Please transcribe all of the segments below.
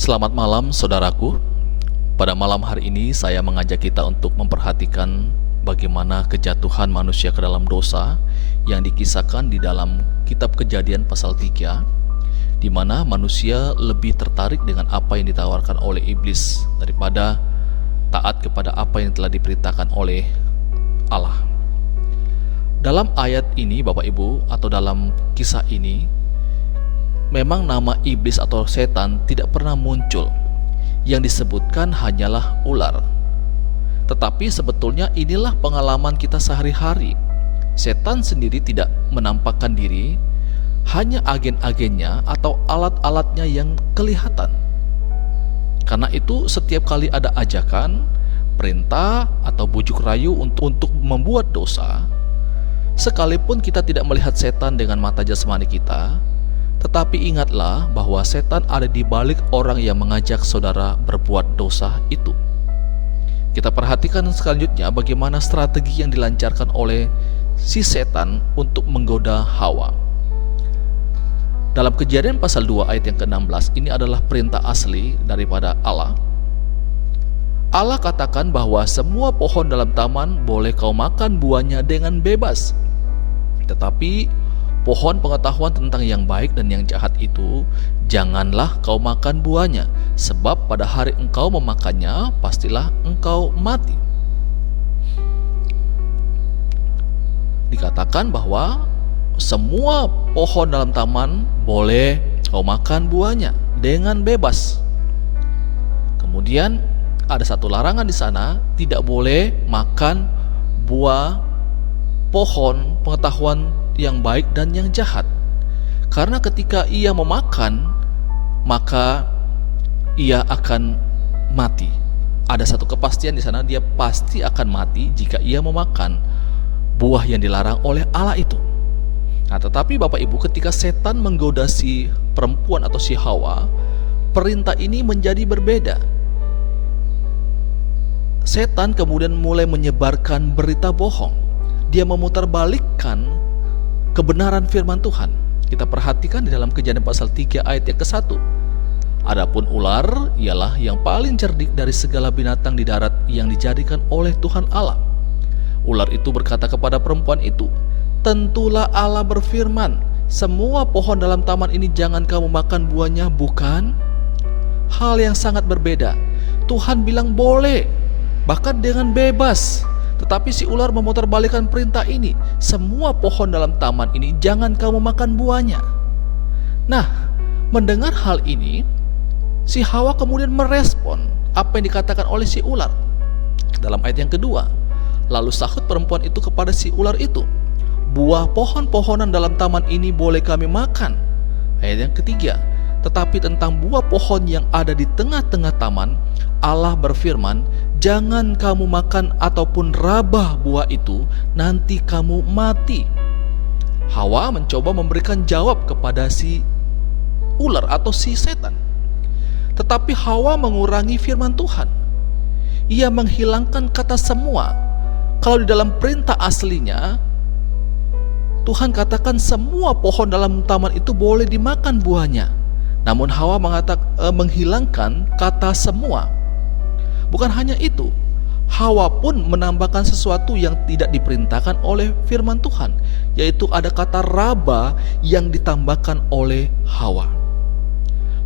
Selamat malam saudaraku. Pada malam hari ini saya mengajak kita untuk memperhatikan bagaimana kejatuhan manusia ke dalam dosa yang dikisahkan di dalam kitab Kejadian pasal 3, di mana manusia lebih tertarik dengan apa yang ditawarkan oleh iblis daripada taat kepada apa yang telah diperintahkan oleh Allah. Dalam ayat ini Bapak Ibu, atau dalam kisah ini, memang nama iblis atau setan tidak pernah muncul. Yang disebutkan hanyalah ular. Tetapi sebetulnya inilah pengalaman kita sehari-hari. Setan sendiri tidak menampakkan diri, hanya agen-agennya atau alat-alatnya yang kelihatan. Karena itu setiap kali ada ajakan, perintah atau bujuk rayu untuk membuat dosa, sekalipun kita tidak melihat setan dengan mata jasmani kita, tetapi ingatlah bahwa setan ada di balik orang yang mengajak saudara berbuat dosa itu. Kita perhatikan selanjutnya bagaimana strategi yang dilancarkan oleh si setan untuk menggoda Hawa. Dalam Kejadian pasal 2 ayat yang ke-16, ini adalah perintah asli daripada Allah. Allah katakan bahwa semua pohon dalam taman boleh kau makan buahnya dengan bebas. Tetapi pohon pengetahuan tentang yang baik dan yang jahat itu janganlah kau makan buahnya, sebab pada hari engkau memakannya pastilah engkau mati. Dikatakan bahwa semua pohon dalam taman boleh kau makan buahnya dengan bebas. Kemudian ada satu larangan di sana, tidak boleh makan buah pohon pengetahuan yang baik dan yang jahat. Karena ketika ia memakan, maka ia akan mati. Ada satu kepastian di sana, dia pasti akan mati jika ia memakan buah yang dilarang oleh Allah itu. Nah, tetapi Bapak Ibu, ketika setan menggoda si perempuan atau si Hawa, perintah ini menjadi berbeda. Setan kemudian mulai menyebarkan berita bohong. Dia memutarbalikkan kebenaran firman Tuhan. Kita perhatikan di dalam Kejadian pasal 3 ayat yang ke-1. Adapun ular ialah yang paling cerdik dari segala binatang di darat yang dijadikan oleh Tuhan Allah. Ular itu berkata kepada perempuan itu, tentulah Allah berfirman, semua pohon dalam taman ini jangan kamu makan buahnya, bukan? Hal yang sangat berbeda. Tuhan bilang boleh, bahkan dengan bebas. Tetapi si ular memutarbalikkan perintah ini. Semua pohon dalam taman ini jangan kamu makan buahnya. Nah, mendengar hal ini, si Hawa kemudian merespon apa yang dikatakan oleh si ular. Dalam ayat yang kedua, lalu sahut perempuan itu kepada si ular itu, buah pohon-pohonan dalam taman ini boleh kami makan. Ayat yang ketiga, tetapi tentang buah pohon yang ada di tengah-tengah taman, Allah berfirman, jangan kamu makan ataupun rabah buah itu, nanti kamu mati. Hawa mencoba memberikan jawab kepada si ular atau si setan. Tetapi Hawa mengurangi firman Tuhan. Ia menghilangkan kata semua. Kalau di dalam perintah aslinya, Tuhan katakan semua pohon dalam taman itu boleh dimakan buahnya. Namun Hawa menghilangkan kata semua. Bukan hanya itu, Hawa pun menambahkan sesuatu yang tidak diperintahkan oleh firman Tuhan, yaitu ada kata raba yang ditambahkan oleh Hawa.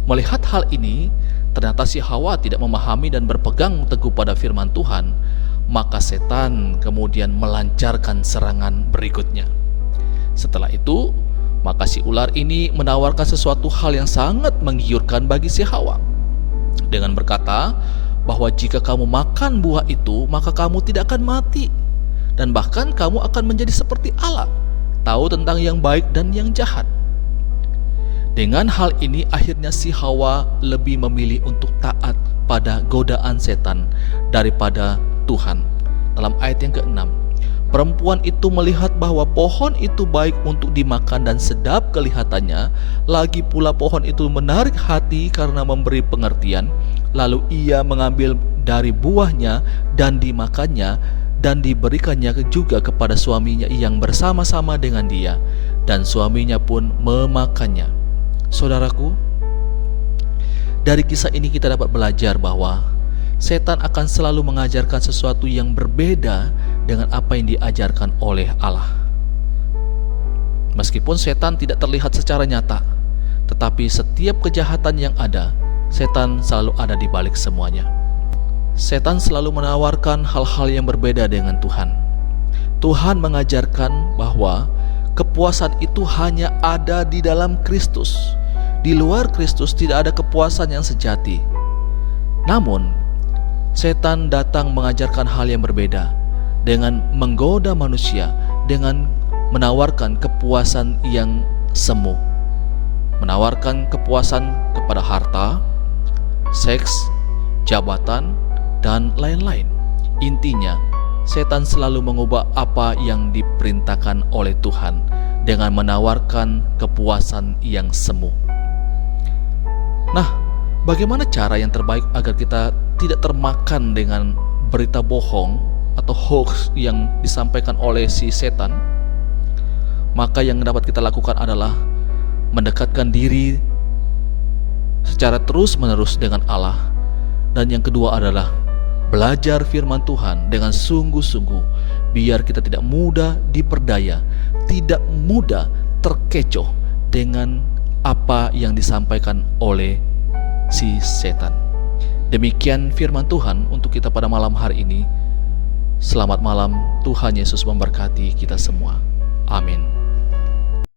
Melihat hal ini, ternyata si Hawa tidak memahami dan berpegang teguh pada firman Tuhan, maka setan kemudian melancarkan serangan berikutnya. Setelah itu, maka si ular ini menawarkan sesuatu hal yang sangat menggiurkan bagi si Hawa, dengan berkata bahwa jika kamu makan buah itu, maka kamu tidak akan mati, dan bahkan kamu akan menjadi seperti Allah, tahu tentang yang baik dan yang jahat. Dengan hal ini akhirnya si Hawa lebih memilih untuk taat pada godaan setan daripada Tuhan. Dalam ayat yang ke-6, perempuan itu melihat bahwa pohon itu baik untuk dimakan dan sedap kelihatannya, lagi pula pohon itu menarik hati karena memberi pengertian. Lalu ia mengambil dari buahnya dan dimakannya, dan diberikannya juga kepada suaminya yang bersama-sama dengan dia, dan suaminya pun memakannya. Saudaraku, Dari kisah ini kita dapat belajar bahwa setan akan selalu mengajarkan sesuatu yang berbeda dengan apa yang diajarkan oleh Allah. Meskipun setan tidak terlihat secara nyata, tetapi setiap kejahatan yang ada, setan selalu ada di balik semuanya. Setan selalu menawarkan hal-hal yang berbeda dengan Tuhan. Tuhan mengajarkan bahwa kepuasan itu hanya ada di dalam Kristus. Di luar Kristus tidak ada kepuasan yang sejati. Namun, setan datang mengajarkan hal yang berbeda dengan menggoda manusia, dengan menawarkan kepuasan yang semu. Menawarkan kepuasan kepada harta, seks, jabatan, dan lain-lain. Intinya, setan selalu mengubah apa yang diperintahkan oleh Tuhan dengan menawarkan kepuasan yang semu. Nah, bagaimana cara yang terbaik agar kita tidak termakan dengan berita bohong atau hoax yang disampaikan oleh si setan? Maka yang dapat kita lakukan adalah mendekatkan diri secara terus-menerus dengan Allah. Dan yang kedua adalah belajar firman Tuhan dengan sungguh-sungguh, biar kita tidak mudah diperdaya, tidak mudah terkecoh dengan apa yang disampaikan oleh si setan. Demikian firman Tuhan untuk kita pada malam hari ini. Selamat malam, Tuhan Yesus memberkati kita semua. Amin.